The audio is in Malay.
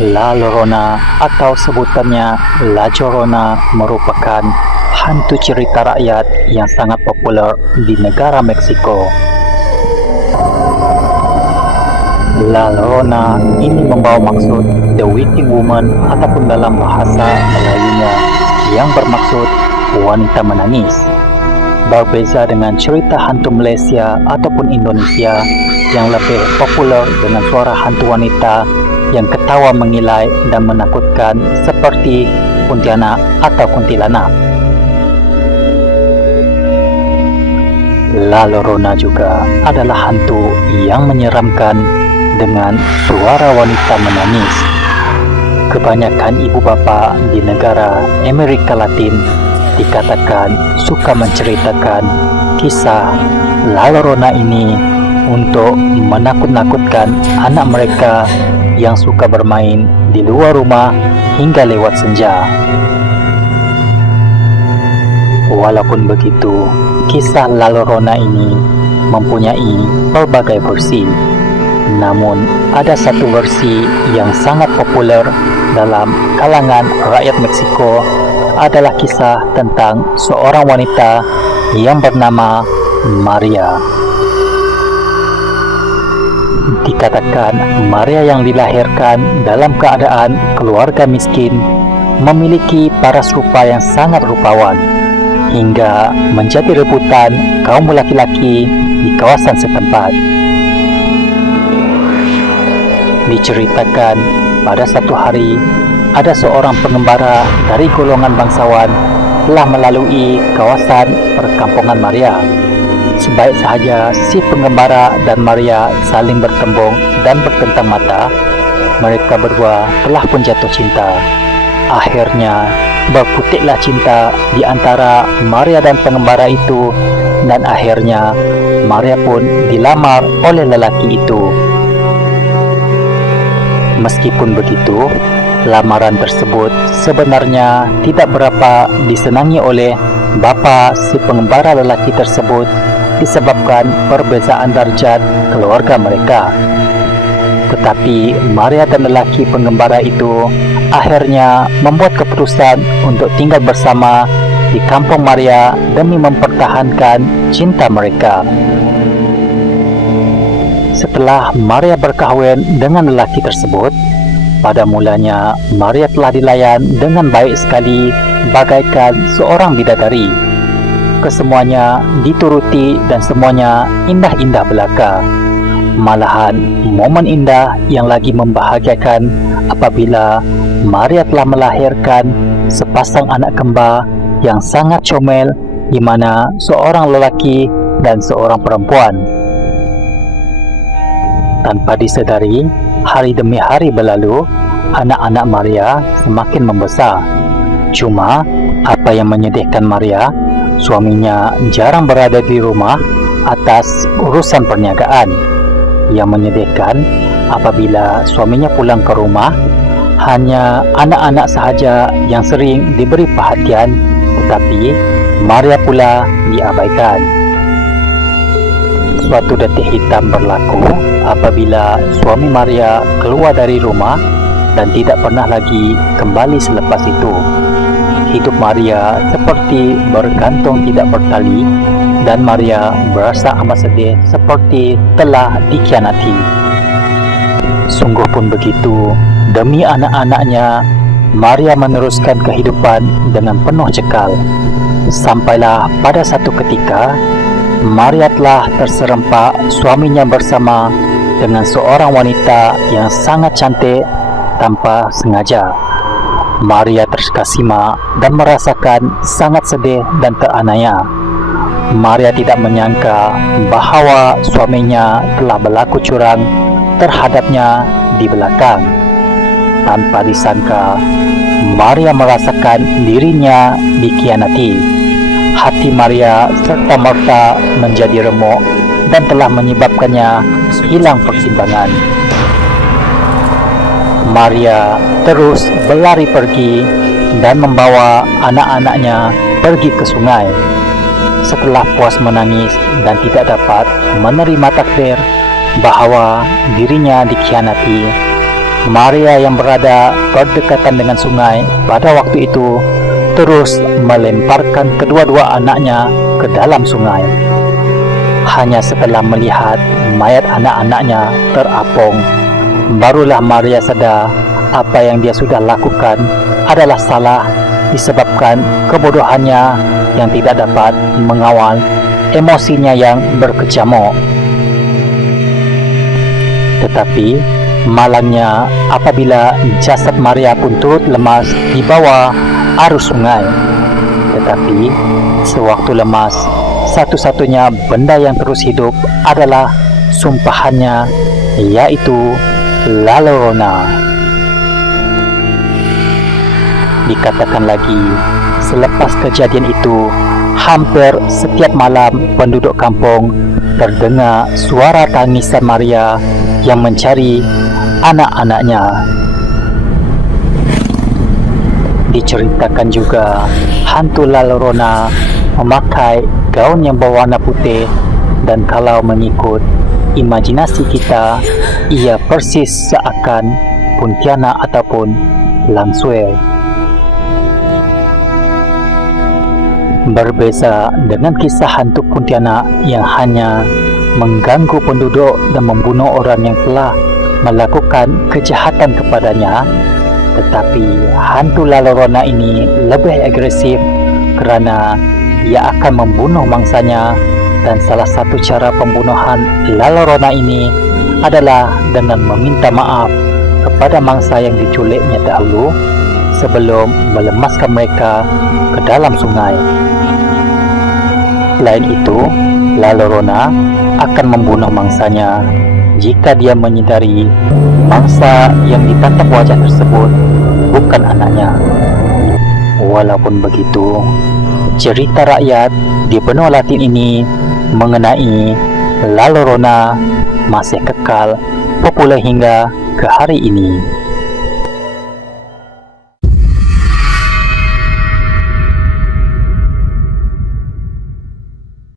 La Llorona atau sebutannya La Llorona merupakan hantu cerita rakyat yang sangat populer di negara Meksiko. La Llorona ini membawa maksud The Weeping Woman ataupun dalam bahasa Melayunya yang bermaksud wanita menangis. Berbeza dengan cerita hantu Malaysia ataupun Indonesia yang lebih populer dengan suara hantu wanita yang ketawa mengilai dan menakutkan seperti Pontianak atau kuntilanak. La Llorona juga adalah hantu yang menyeramkan dengan suara wanita menangis. Kebanyakan ibu bapa di negara Amerika Latin dikatakan suka menceritakan kisah La Llorona ini untuk menakut-nakutkan anak mereka yang suka bermain di luar rumah hingga lewat senja. Walaupun begitu, kisah La Llorona ini mempunyai berbagai versi. Namun, ada satu versi yang sangat populer dalam kalangan rakyat Meksiko adalah kisah tentang seorang wanita yang bernama Maria. Dikatakan Maria yang dilahirkan dalam keadaan keluarga miskin memiliki paras rupa yang sangat rupawan hingga menjadi rebutan kaum laki-laki di kawasan setempat. Diceritakan pada satu hari ada seorang pengembara dari golongan bangsawan telah melalui kawasan perkampungan Maria. Sebaik sahaja si pengembara dan Maria saling bertembung dan bertentang mata, mereka berdua telah pun jatuh cinta. Akhirnya berputiklah cinta di antara Maria dan pengembara itu, dan akhirnya Maria pun dilamar oleh lelaki itu. Meskipun begitu, lamaran tersebut sebenarnya tidak berapa disenangi oleh bapa si pengembara lelaki tersebut disebabkan perbezaan darjat keluarga mereka. Tetapi Maria dan lelaki pengembara itu akhirnya membuat keputusan untuk tinggal bersama di kampung Maria demi mempertahankan cinta mereka. Setelah Maria berkahwin dengan lelaki tersebut, pada mulanya Maria telah dilayan dengan baik sekali bagaikan seorang bidadari. Kesemuanya dituruti dan semuanya indah-indah belaka. Malahan momen indah yang lagi membahagiakan apabila Maria telah melahirkan sepasang anak kembar yang sangat comel, di mana seorang lelaki dan seorang perempuan. Tanpa disedari, hari demi hari berlalu, anak-anak Maria semakin membesar. Cuma, apa yang menyedihkan Maria, suaminya jarang berada di rumah atas urusan perniagaan. Yang menyedihkan, apabila suaminya pulang ke rumah, hanya anak-anak sahaja yang sering diberi perhatian, tetapi Maria pula diabaikan. Suatu detik hitam berlaku apabila suami Maria keluar dari rumah dan tidak pernah lagi kembali selepas itu. Hidup Maria seperti bergantung tidak bertali, dan Maria berasa amat sedih seperti telah dikhianati. Sungguh pun begitu, demi anak-anaknya, Maria meneruskan kehidupan dengan penuh cekal. Sampailah pada satu ketika, Maria telah terserempak suaminya bersama dengan seorang wanita yang sangat cantik tanpa sengaja. Maria terkesima dan merasakan sangat sedih dan teranaya. Maria tidak menyangka bahawa suaminya telah berlaku curang terhadapnya di belakang. Tanpa disangka, Maria merasakan dirinya dikhianati. Hati Maria serta-merta menjadi remuk dan telah menyebabkannya hilang persimbangan. Maria terus berlari pergi dan membawa anak-anaknya pergi ke sungai. Setelah puas menangis dan tidak dapat menerima takdir bahawa dirinya dikhianati, Maria yang berada berdekatan dengan sungai pada waktu itu terus melemparkan kedua-dua anaknya ke dalam sungai. Hanya setelah melihat mayat anak-anaknya terapung, barulah Maria sadar apa yang dia sudah lakukan adalah salah disebabkan kebodohannya yang tidak dapat mengawal emosinya yang berkecamuk. Tetapi malangnya apabila jasad Maria pun turut lemas di bawah arus sungai. Tetapi sewaktu lemas, satu-satunya benda yang terus hidup adalah sumpahannya, yaitu La Llorona. Dikatakan lagi, selepas kejadian itu, hampir setiap malam penduduk kampung terdengar suara tangisan Maria yang mencari anak-anaknya. Diceritakan juga, hantu La Llorona memakai gaun yang berwarna putih dan kalau mengikut imajinasi kita, ia persis seakan Pontianak ataupun Langsue. Berbeza dengan kisah hantu Pontianak yang hanya mengganggu penduduk dan membunuh orang yang telah melakukan kejahatan kepadanya, tetapi hantu La Llorona ini lebih agresif kerana ia akan membunuh mangsanya, dan salah satu cara pembunuhan La Llorona ini adalah dengan meminta maaf kepada mangsa yang diculiknya dahulu sebelum melemaskan mereka ke dalam sungai. Selain itu, La Llorona akan membunuh mangsanya jika dia menyadari mangsa yang ditatap wajah tersebut bukan anaknya. Walaupun begitu, cerita rakyat di benua Latin ini mengenai La Llorona masih kekal populer hingga ke hari ini.